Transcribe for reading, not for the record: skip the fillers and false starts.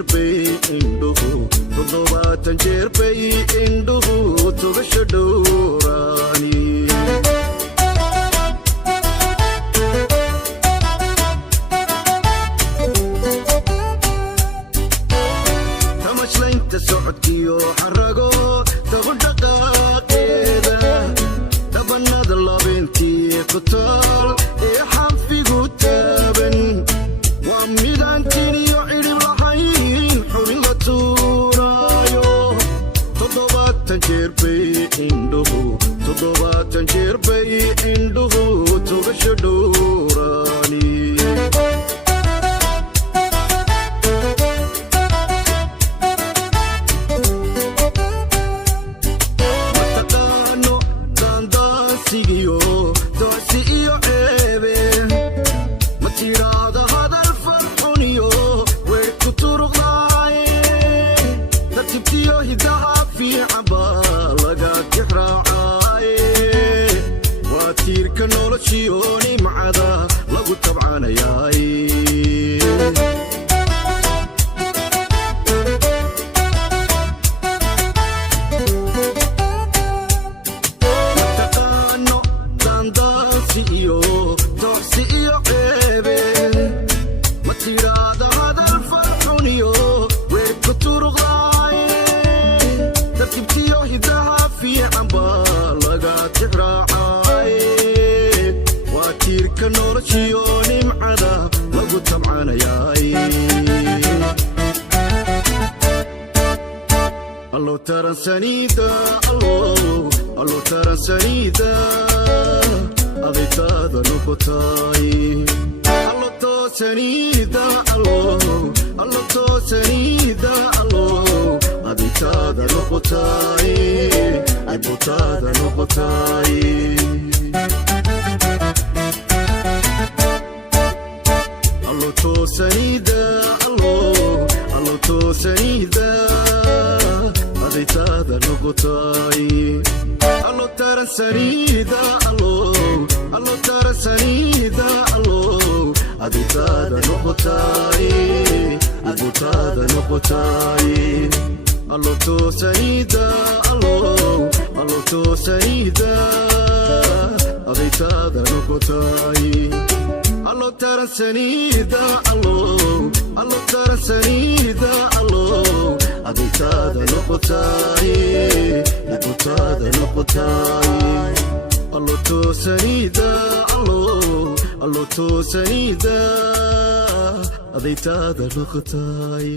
jeer bay indhuhu toddobaatan jeer bay indhuhu tugasho dhowraani tamashlaynta socodkiyo xarago dabandhaqaaqeeda dhabannada labeentii ku taal ee xanfigu taaban waa midaan tiniyo cidhib lahayn xubin la tuuraayo toddobaatan jeer bay indhuhu toddobaatan jeer bay indhuhu tugasho dhowraani noloshiyooni macada lagu tabcaanayaay mataqaano daandaansi iyo doocsi iyo ceebe ma tiraada hadal farxun iyo weerku turuqdaaye tartibtiyo hidaha fiican baa laga tixraacaaye tiirka noloshiyo nimcada lagu tabcaanayaay allow taransaniida allow taransaniida adaytaada noqotaay allow toosaniida allow toosaniida adaytaada noqotaay adaytaada noqotaay toosaniida allow toosaniida adaytaada noqotaay allow taransaniida allow taransaniida adaytaada noqotaay adaytaada noqotaay allow toosaniida allow toosaniida adaytaada noqotaay allow taransaniida allow taransaniida adaytaada noqotaay adaytaada noqotaay allow toosaniida allow toosaniida adaytaada noqotaay